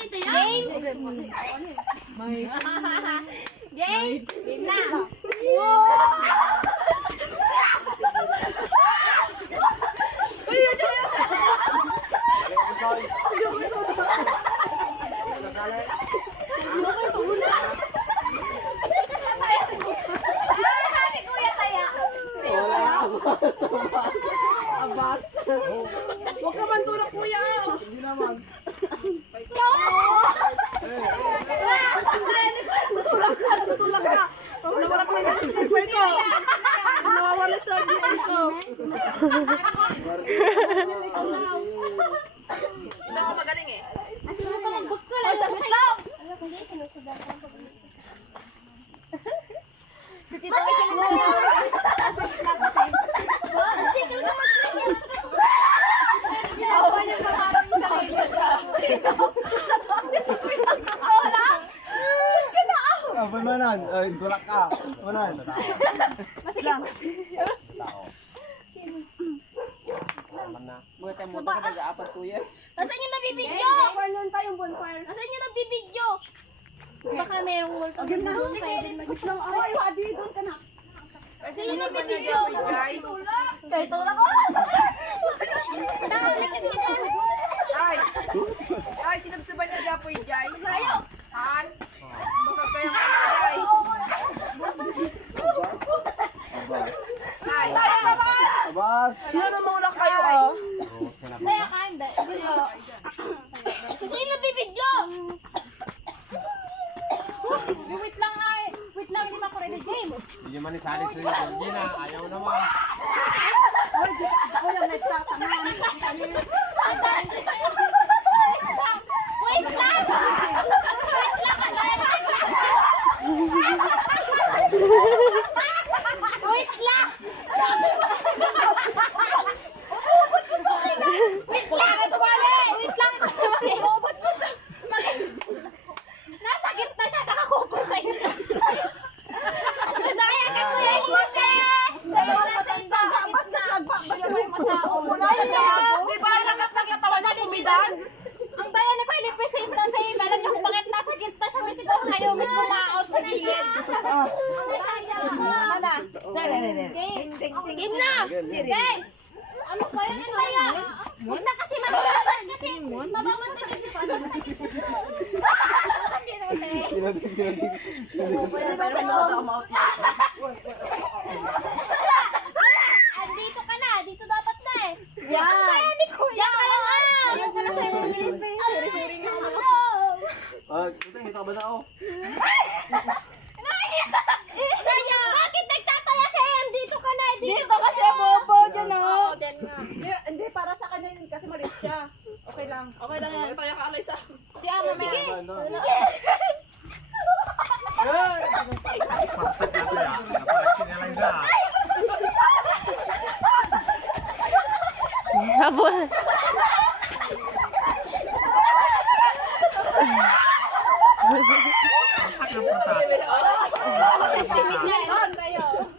Game. Game. Game na. Huwag ka man tulak, kuya. Hindi naman. Tutulak ka. Nawala ko yung slipper ko. Nawawala sa slipper ko. Hindi ako magaling eh. Ay, sakit lang. Manan, tulak ka. Manan. Nasaan yung nabibidyo? Nasaan yung nabibidyo? Baka merong multo. Game na. Nasaan yung nabibidyo? Kaya tulak ko. Ay, sinabsaban niya dyan po yung Jai. Layo. Han? Baka kaya ka na Jai. Ay, tayo naman! Abas. Sinanunulak kayo oh. Kaya ka, hindi. Nasaan yung nabibidyo? Wait lang ay. Wait lang, hindi makurede game. Hindi man isali sa iyo. Hindi na, ayaw naman. Wala, nagtatangan. Wait lang! Wait lang! Wait lang kasumali! Wait lang kasumali! Nasa gitna siya, nakakupo sa inyo. Nadayakan mo yan, Lise! Sa'yo nasa gitna. Di ba, lakas ng katawan niya kumidan? Ang daya ni Kuya Lipe sa inyo sa iyo. Alam niyo kung bakit nasa gitna siya mismo kayo mismo ma-out sa gilid. Mana? Game. Game na! Game! Ano ba yun? Ano kaya? Huwag na kasi mababas kasi. Mababas kasi. Andito ka na. Dito dapat na eh. Yan. Ang daya ni Kuya. Yan ka na sa iyo. Sorry nga ako. Kita ka ba na ako? Kaya, bakit nagtataya siya? Dito ka na. Dito kasi bobo dyan oh. Then nga. Hindi, para sa kanya yun kasi maliit siya. Okay lang. Okay lang yan. Tayo ka alay sa... Di ako, sige. Habol.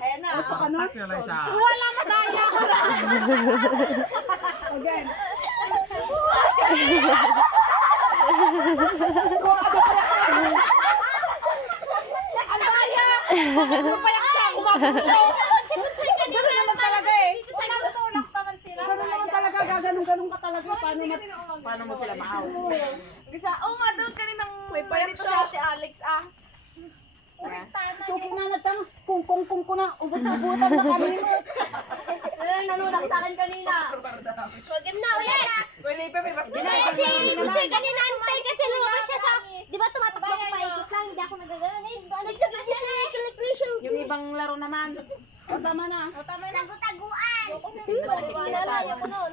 Ayan na. Wala madaya. Again. Ang daya. Pumayak siya. Umabot siya. Ganun naman talaga eh. Natutulak naman sila. Ganun naman talaga. Gaganong-ganong ka talaga. Paano mo sila maaw? Oo nga doon kaninang may payak siya. Si Alex ah. Tuki na natang kung na ubot-ubutan na kami mo. Nanulak sa akin kanina. Game na, ulit. Wala pa may basket. Kasi kanina antay kasi lumabas siya sa... Di ba tumatakbo ko paikot lang, hindi ako nagagano. Nagsabit siya sa calibration. Yung ibang laro naman. O tama na. Tagu-taguan. Ayaw ko nun.